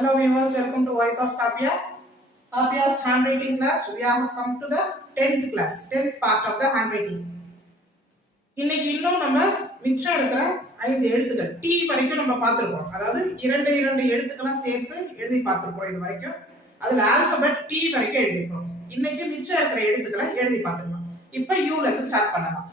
Hello viewers, welcome to Voice of Kapia. Kapia's handwriting class. We have come to the 10th class, 10th part of the handwriting. இன்னைக்கு இன்னும் நம்ம மிச்சம் இருக்கிற 5 எழுத்துக்கள் டி வரைக்கும் நம்ம பார்த்திருக்கோம். அதாவது இரண்டு எழுத்துக்களா சேர்த்து எழுதி பார்த்திருக்கோம் இது வரைக்கும். அதுல ஆல்பபெட் டி வரைக்கும் எழுதிருக்கோம். இன்னைக்கு மிச்சம் இருக்கிற எழுத்துக்களை எழுதி பார்த்திருக்கோம். இப்போ யூல இருந்து ஸ்டார்ட் பண்ணலாம்.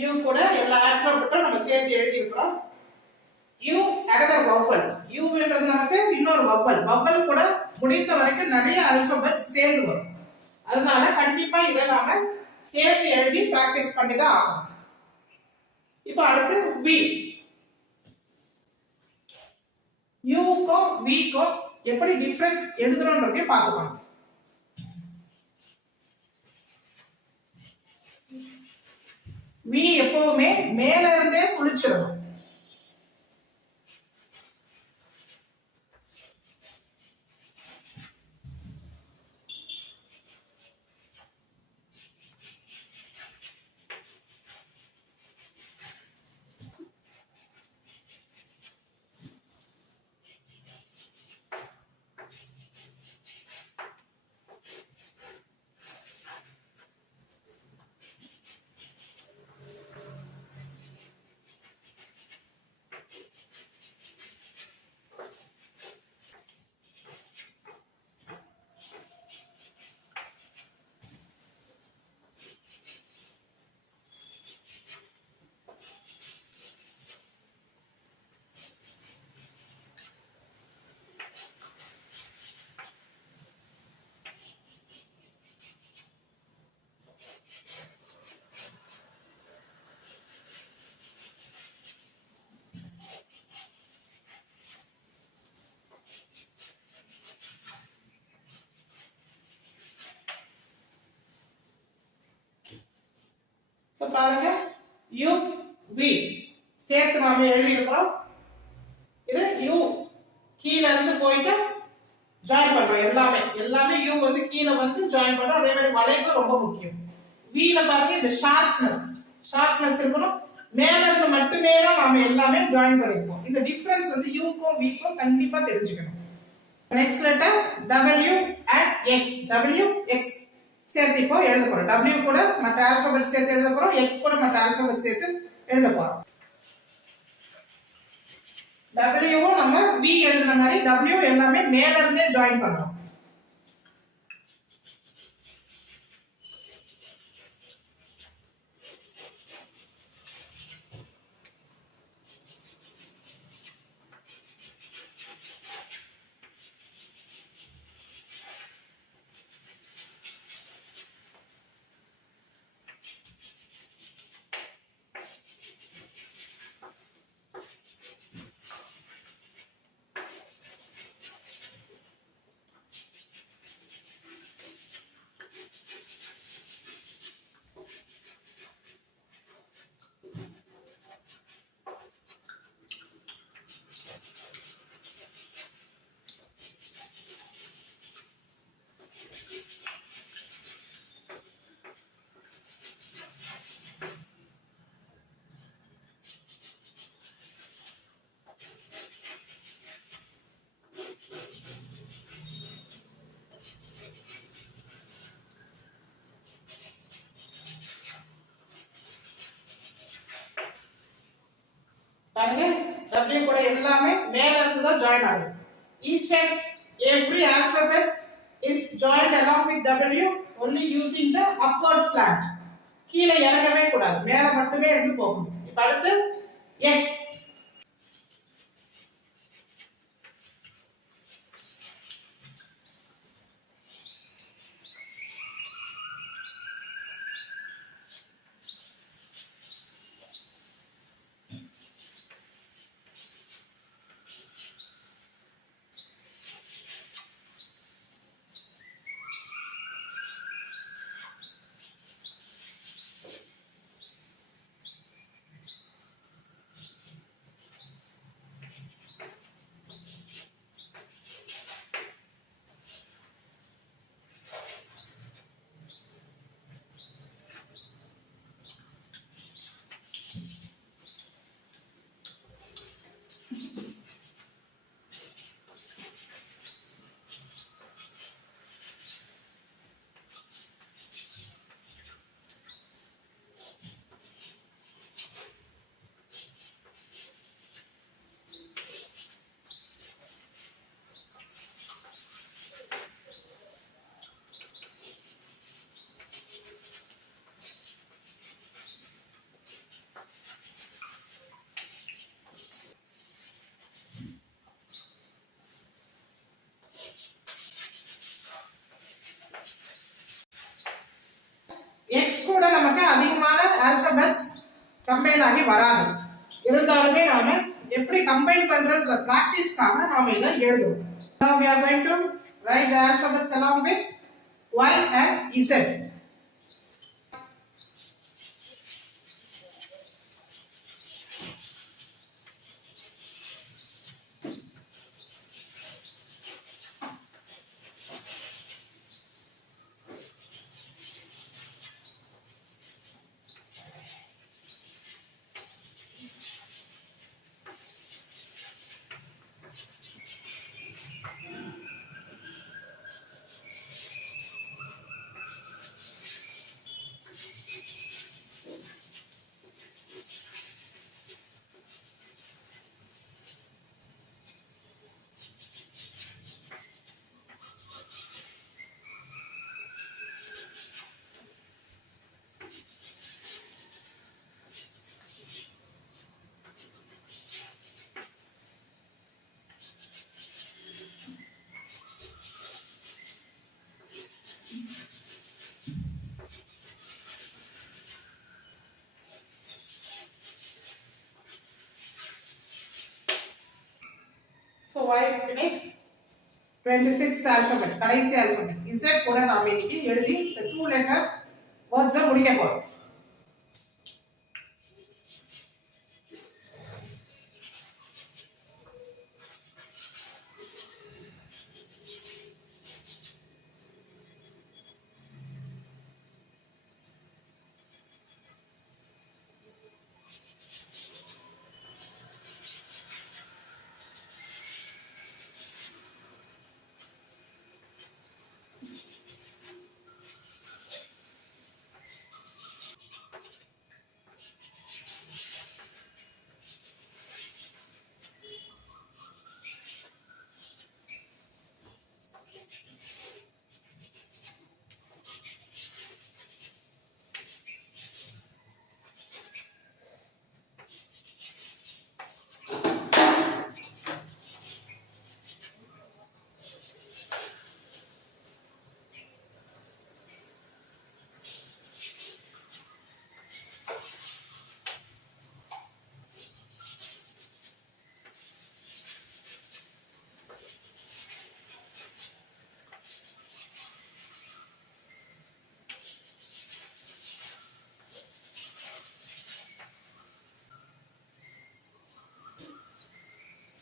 யூ கூட எல்லா ஆல்பபெட்டும் நம்ம சேர்த்து எழுதி இருக்கிறோம். You another vowel. யூன்றது நமக்கு இன்னொரு vowel. vowel கூட முடிந்த வரைக்கும் நிறைய ஆல்பபெட்ஸ் சேர்ந்து வரும். அதனால கண்டிப்பா இத நாம சேர்த்து எழுதி பிராக்டீஸ் பண்ணி தான் ஆகணும். இப்போ அடுத்து வி. யூக்கும் விக்கும் எப்படி டிஃபரண்ட் எழுதுறோம்ன்றதை பார்க்கலாம். வி எப்பவுமே மேல இருந்தே சுழிச்சிடணும். சோ பாருங்க யூ வி சேர்த்து நாம எழுதி இருக்கோம். இது யூ கீழ இருந்து போயிட்டு ஜாயின் பண்றோம். எல்லாமே யூ வந்து கீழ வந்து ஜாயின் பண்றோம். அதே மாதிரி வளைவு ரொம்ப முக்கியம். வில பாருங்க இந்த ஷார்ப்னஸ் இருக்கணும். மேல இருந்து மட்டுமே தான் நாம எல்லாமே ஜாயின் பண்ணிருக்கோம். இந்த டிஃபரன்ஸ் வந்து யூக்கும் விக்கும் கண்டிப்பா தெரிஞ்சுக்கணும். Next letter W and X. W X சேர்த்து இப்போ எழுத போறோம். W கூட மற்ற ஆல்பபெட் சேர்த்து எழுத போறோம். X கூட மற்ற ஆல்பபெட் சேர்த்து எழுத போறோம். W நம்ம V எழுதுன மாதிரி W எல்லாமே மேல இருந்தே ஜாயின் பண்றோம். எல்லாமே மேல இருந்து தான் ஜாயின் ஆகுது. Each and every alphabet is joined along with W only using the upward slant. கீழே இறங்கவே கூடாது, மேல மட்டுமே இருந்து போகும். இப்ப அடுத்து X. X கூட நமக்கு அதிகமான ஆல்பபெட்ஸ் கம்பைன் ஆகி வராது. இருந்தாலுமே நாம எப்படி கம்பைன் பண்றதுன்ற பிராக்டிஸ்க்காக நாம இத எழுதுவோம். Now we are going to write the alphabets along with Y and Z. So Y finished 26th alphabet, கடைசி alphabet. Z கூட நாம இன்னைக்கு எழுதி the 2 letter words முடிக்க போறோம்.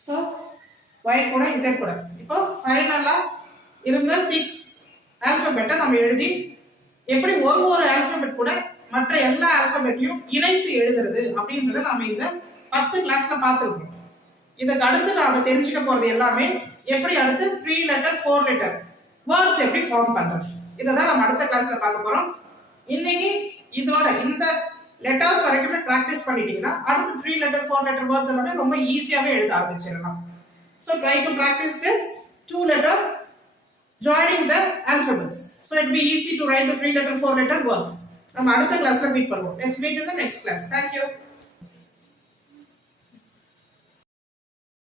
So Y கூட Z கூட இப்போ ஃபைனலா இருந்த 6 ஆல்பபெட்டை நம்ம எழுதி எப்படி ஒரு ஆல்பபெட் கூட மற்ற எல்லா ஆல்பபெட்டையும் இணைத்து எழுதுறது அப்படின்றத நாம இந்த 10 கிளாஸ்ல பார்த்துருக்கோம். இதுக்கு அடுத்து நாம தெரிஞ்சுக்க போறது எல்லாமே எப்படி அடுத்து 3 லெட்டர் 4 லெட்டர் வேர்ட்ஸ் எப்படி ஃபார்ம் பண்றது, இதை தான் நம்ம அடுத்த கிளாஸ்ல பார்க்க போறோம். இன்னைக்கு இதோட இந்த லெட்டர்ஸ் வரைக்குமே ப்ராக்டிஸ் பண்ணிட்டீங்கன்னா அடுத்து 3 letter 4 letter வேர்ட்ஸ் எல்லாமே ரொம்ப ஈஸியாவே எழுத ஆரம்பிச்சிடலாம். So try to practice this 2 letter joining the alphabets. So it will be easy to write the 3 letter 4 letter words. நம்ம அடுத்த கிளாஸ்ல மீட் பண்ணுவோம். Let's meet in the next class. Thank you.